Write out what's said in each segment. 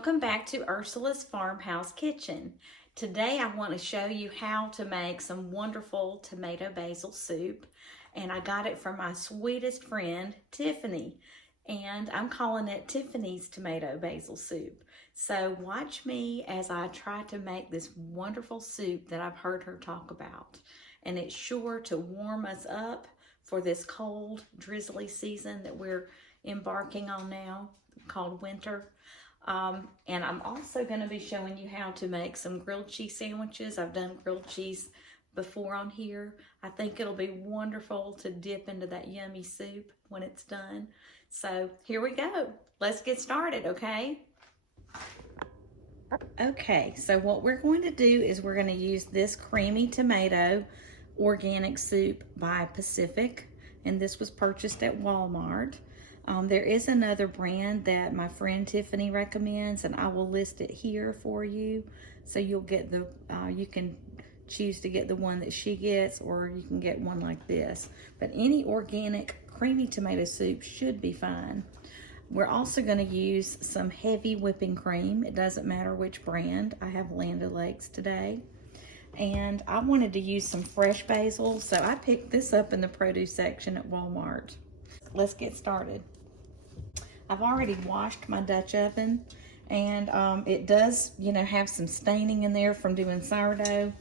Welcome back to Ursula's Farmhouse Kitchen. Today I want to show you how to make some wonderful tomato basil soup, and I got it from my sweetest friend Tiffany, and I'm calling it Tiffany's tomato basil soup. So watch me as I try to make this wonderful soup that I've heard her talk about, and it's sure to warm us up for this cold, drizzly season that we're embarking on now, called winter. And I'm also going to be showing you how to make some grilled cheese sandwiches. I've done grilled cheese before on here. I think it'll be wonderful to dip into that yummy soup when it's done. So here we go. Let's get started, okay? Okay, so what we're going to do is we're going to use this creamy tomato organic soup by Pacific, and this was purchased at Walmart. There is another brand that my friend Tiffany recommends, and I will list it here for you. So you'll get the, you can choose to get the one that she gets, or you can get one like this. But any organic creamy tomato soup should be fine. We're also going to use some heavy whipping cream. It doesn't matter which brand. I have Land O'Lakes today. And I wanted to use some fresh basil, so I picked this up in the produce section at Walmart. Let's get started. I've already washed my Dutch oven, and it does, have some staining in there from doing sourdough,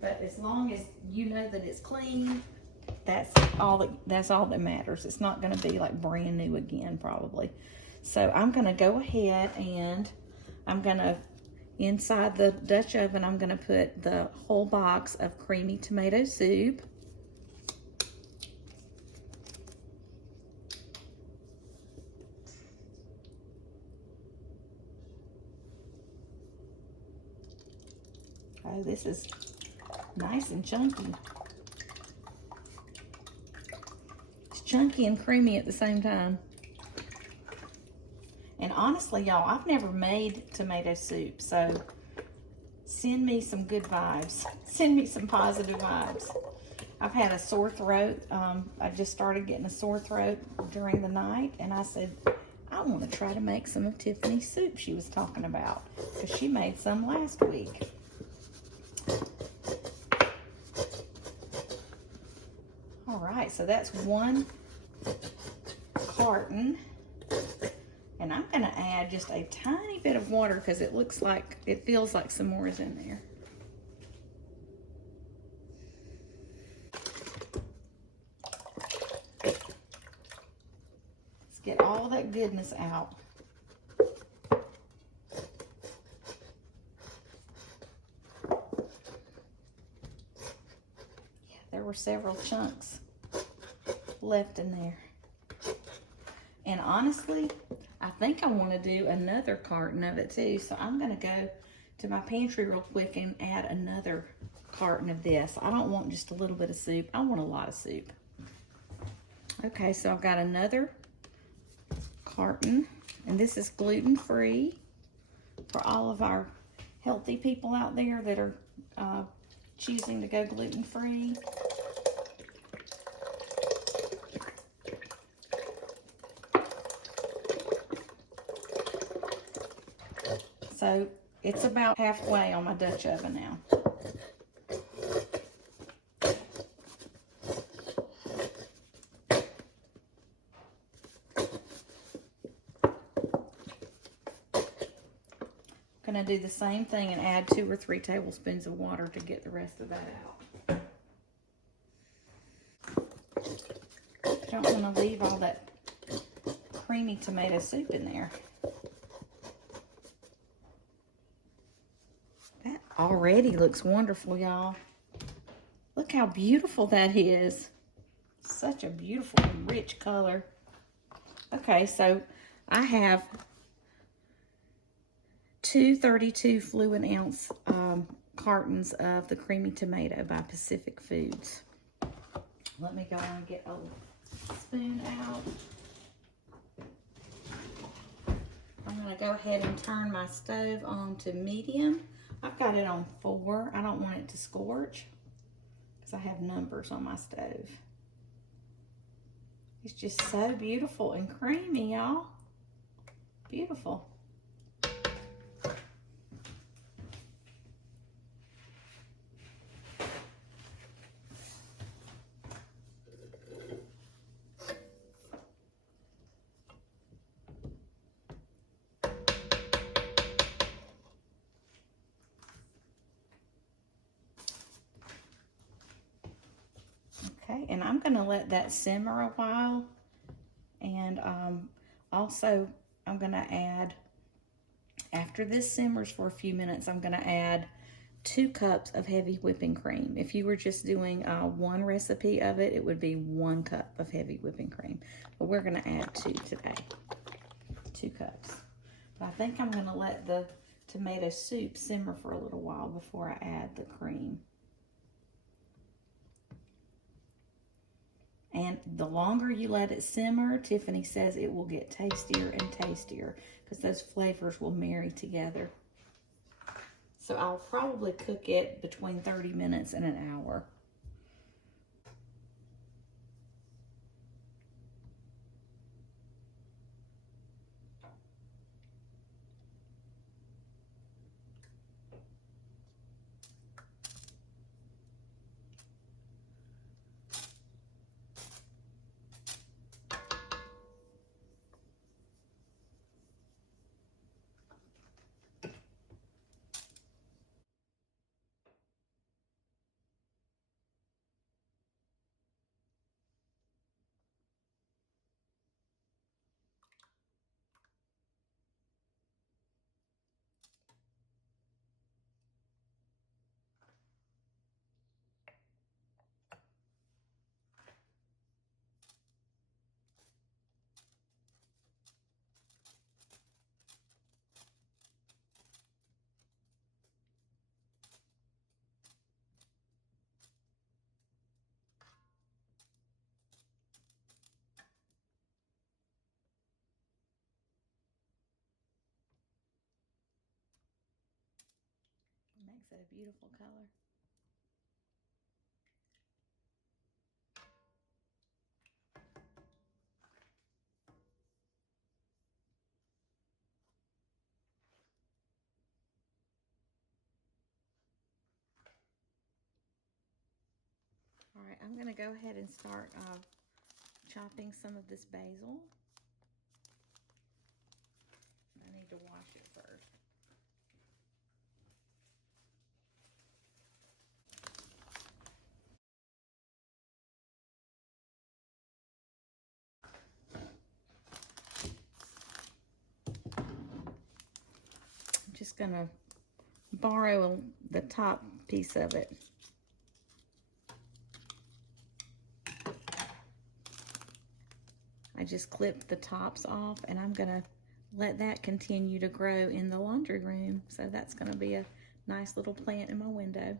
but as long as you know that it's clean, that's all that matters. It's not going to be like brand new again, probably. So I'm going to go ahead and I'm going to, inside the Dutch oven, I'm going to put the whole box of creamy tomato soup. Oh, this is nice and chunky. It's chunky and creamy at the same time. And honestly, y'all, I've never made tomato soup, so send me some good vibes. Send me some positive vibes. I've had a sore throat. I just started getting a sore throat during the night, and I said, I want to try to make some of Tiffany's soup she was talking about, because she made some last week. All right, so that's one carton. And I'm going to add just a tiny bit of water because it feels like some more is in there. Let's get all that goodness out. Yeah, there were several chunks left in there. And honestly, I think I want to do another carton of it too. So I'm going to go to my pantry real quick and add another carton of this. I don't want just a little bit of soup. I want a lot of soup. Okay, so I've got another carton. And this is gluten-free for all of our healthy people out there that are choosing to go gluten-free. So it's about halfway on my Dutch oven now. I'm going to do the same thing and add 2 or 3 tablespoons of water to get the rest of that out. I don't want to leave all that creamy tomato soup in there. Already looks wonderful, y'all. Look how beautiful that is. Such a beautiful, rich color. Okay, so I have 2 32 fluid ounce cartons of the creamy tomato by Pacific Foods. Let me go and get a spoon out. I'm going to go ahead and turn my stove on to medium. I've got it on 4. I don't want it to scorch because I have numbers on my stove. It's just so beautiful and creamy, y'all. Beautiful. Okay, and I'm gonna let that simmer a while. And also I'm gonna add, after this simmers for a few minutes, I'm gonna add 2 cups of heavy whipping cream. If you were just doing one recipe of it, it would be 1 cup of heavy whipping cream. But we're gonna add 2 today, 2 cups. But I think I'm gonna let the tomato soup simmer for a little while before I add the cream. And the longer you let it simmer, Tiffany says it will get tastier and tastier because those flavors will marry together. So I'll probably cook it between 30 minutes and an hour. It makes it a beautiful color. All right, I'm gonna go ahead and start chopping some of this basil. I need to wash it first. I'm just gonna borrow the top piece of it. I just clipped the tops off, and I'm gonna let that continue to grow in the laundry room. So that's gonna be a nice little plant in my window.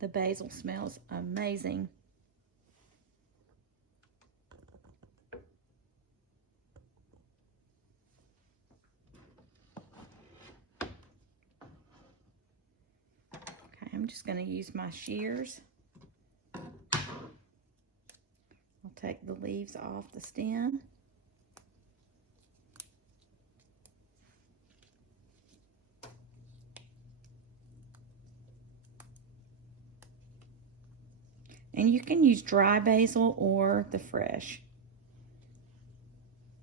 The basil smells amazing. Okay, I'm just gonna use my shears. I'll take the leaves off the stem. And you can use dry basil or the fresh.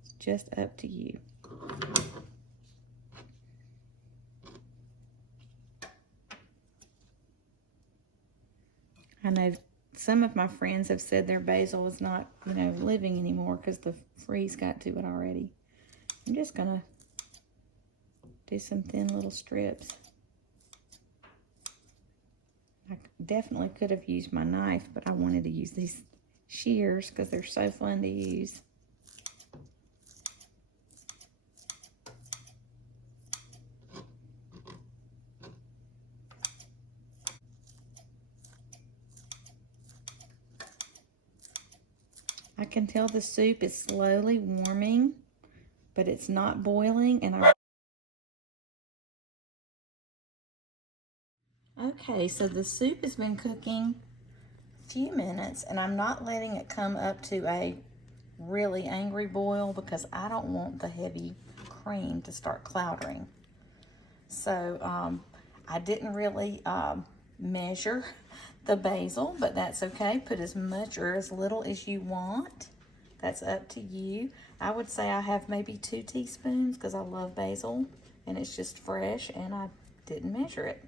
It's just up to you. I know some of my friends have said their basil is not, living anymore because the freeze got to it already. I'm just gonna do some thin little strips. I definitely could have used my knife, but I wanted to use these shears because they're so fun to use. I can tell the soup is slowly warming, but it's not boiling, and Okay, so the soup has been cooking a few minutes, and I'm not letting it come up to a really angry boil because I don't want the heavy cream to start cloudering. So I didn't really measure the basil, but that's okay. Put as much or as little as you want. That's up to you. I would say I have maybe 2 teaspoons because I love basil and it's just fresh, and I didn't measure it.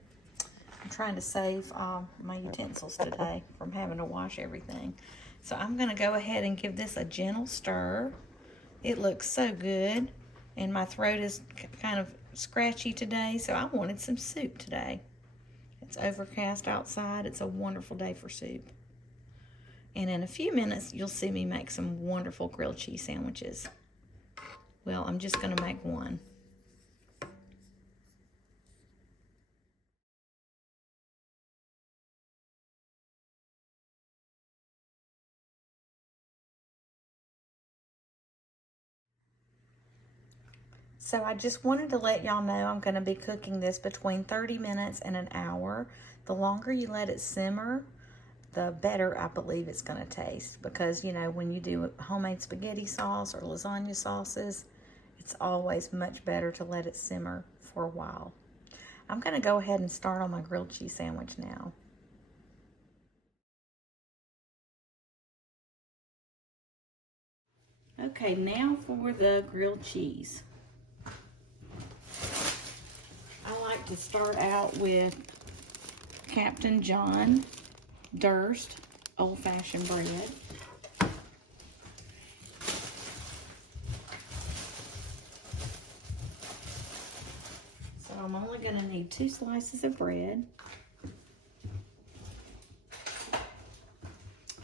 I'm trying to save my utensils today from having to wash everything. So I'm going to go ahead and give this a gentle stir. It looks so good, and my throat is kind of scratchy today, so I wanted some soup today. It's overcast outside. It's a wonderful day for soup. And in a few minutes, you'll see me make some wonderful grilled cheese sandwiches. Well, I'm just going to make one. So I just wanted to let y'all know I'm going to be cooking this between 30 minutes and an hour. The longer you let it simmer, the better I believe it's going to taste. Because, you know, when you do homemade spaghetti sauce or lasagna sauces, it's always much better to let it simmer for a while. I'm going to go ahead and start on my grilled cheese sandwich now. Okay, now for the grilled cheese. I like to start out with Captain John Durst old-fashioned bread. So I'm only going to need 2 slices of bread.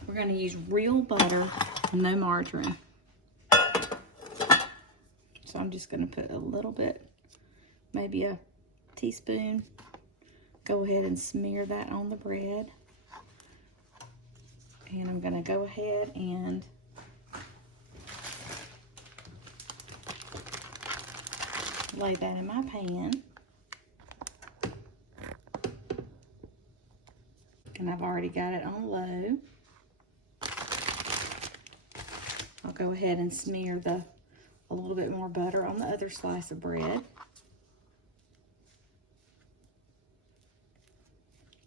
We're going to use real butter, no margarine. So I'm just going to put a little bit, maybe a teaspoon. Go ahead and smear that on the bread. And I'm going to go ahead and lay that in my pan. And I've already got it on low. I'll go ahead and smear a little bit more butter on the other slice of bread.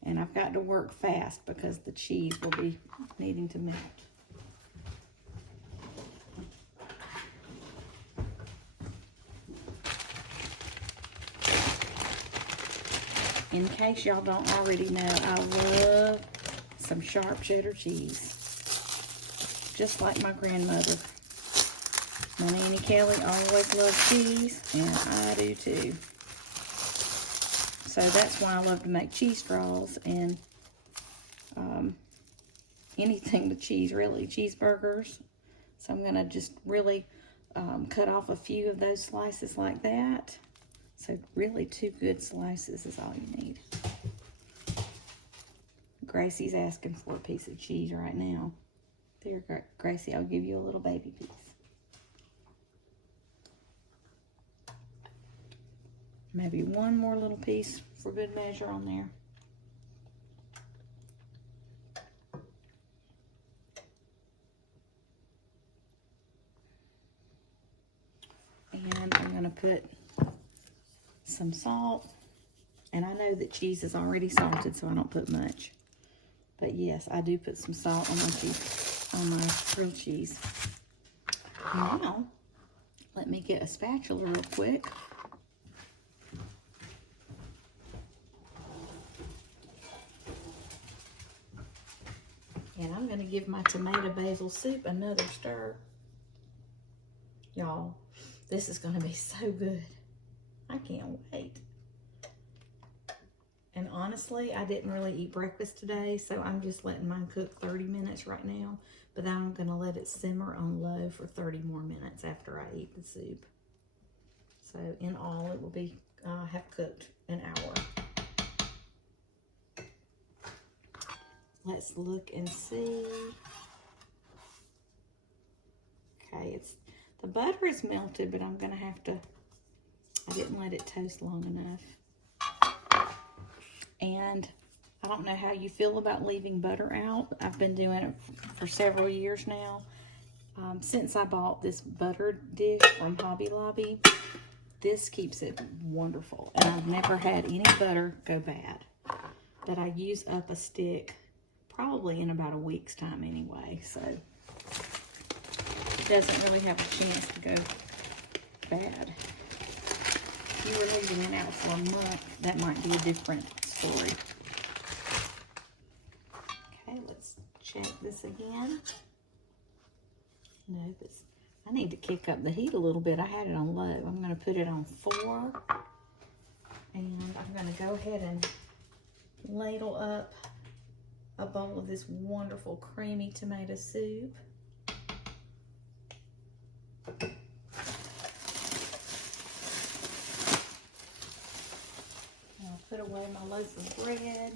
And I've got to work fast because the cheese will be needing to melt. In case y'all don't already know, I love some sharp cheddar cheese. Just like my grandmother. My Nanny Kelly always loved cheese, and I do too. So that's why I love to make cheese straws and anything with cheese, really, cheeseburgers. So I'm going to just really cut off a few of those slices like that. So really 2 good slices is all you need. Gracie's asking for a piece of cheese right now. There, Gracie, I'll give you a little baby piece. Maybe 1 more little piece for good measure on there. And I'm going to put some salt. And I know that cheese is already salted, so I don't put much. But yes, I do put some salt on my cheese, on my grilled cheese. Now, let me get a spatula real quick. And I'm going to give my tomato basil soup another stir. Y'all, this is going to be so good. I can't wait. And honestly, I didn't really eat breakfast today, so I'm just letting mine cook 30 minutes right now. But then I'm going to let it simmer on low for 30 more minutes after I eat the soup. So in all, it will be have cooked an hour. Let's look and see. Okay, the butter is melted, but I'm going to have to, I didn't let it toast long enough. And I don't know how you feel about leaving butter out. I've been doing it for several years now. Since I bought this butter dish from Hobby Lobby, this keeps it wonderful. And I've never had any butter go bad. But I use up a stick probably in about a week's time anyway. So it doesn't really have a chance to go bad. you were leaving it out for a month, that might be a different story. Okay, let's check this again. No, I need to kick up the heat a little bit. I had it on low. I'm going to put it on 4. And I'm going to go ahead and ladle up a bowl of this wonderful creamy tomato soup. I'll put away my loaf of bread.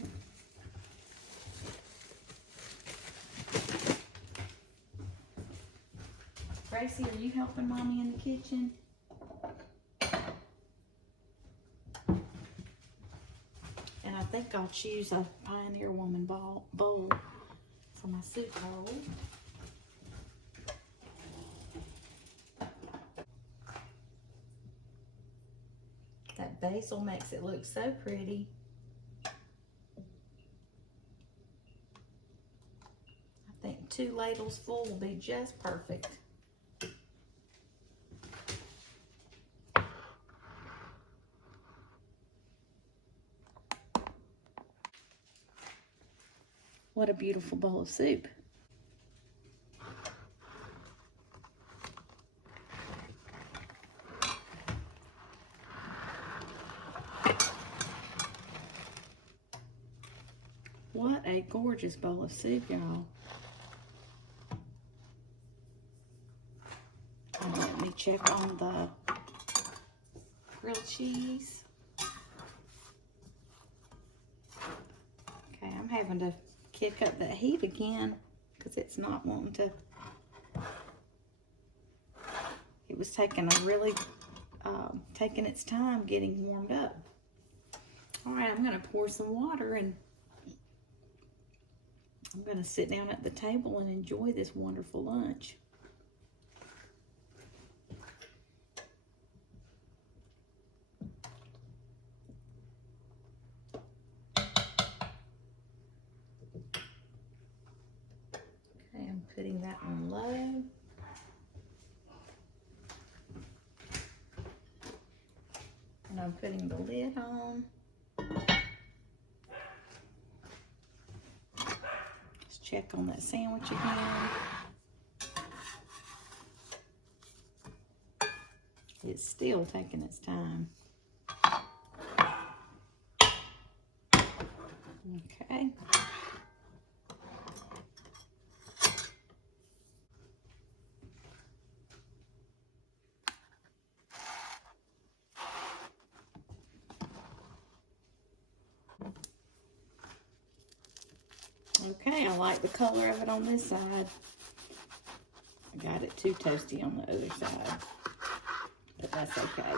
Gracie, are you helping Mommy in the kitchen? And I think I'll choose a Pioneer Woman bowl for my soup bowl. That basil makes it look so pretty. I think 2 ladles full will be just perfect. What a beautiful bowl of soup. What a gorgeous bowl of soup, y'all. Let me check on the grilled cheese. Okay, I'm having to kick up that heat again because it's not wanting to. It was taking taking its time getting warmed up. All right, I'm going to pour some water and I'm going to sit down at the table and enjoy this wonderful lunch. Okay, I'm putting that on low. And I'm putting the lid on. Let's check on that sandwich again. It's still taking its time. Okay. Okay, I like the color of it on this side. I got it too toasty on the other side, but that's okay.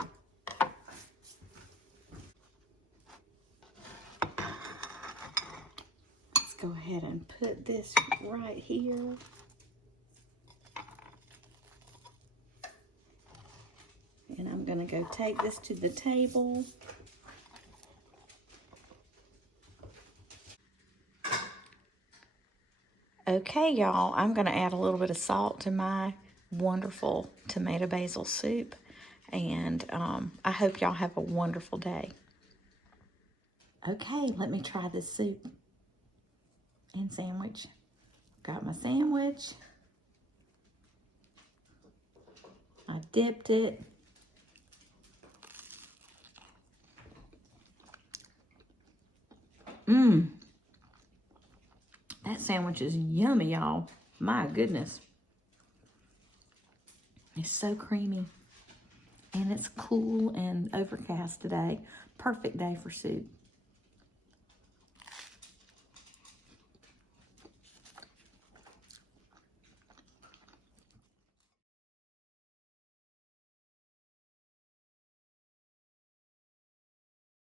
Let's go ahead and put this right here. And I'm gonna go take this to the table. Okay, y'all, I'm going to add a little bit of salt to my wonderful tomato basil soup. And I hope y'all have a wonderful day. Okay, let me try this soup and sandwich. Got my sandwich. I dipped it. That sandwich is yummy, y'all. My goodness. It's so creamy. And it's cool and overcast today. Perfect day for soup.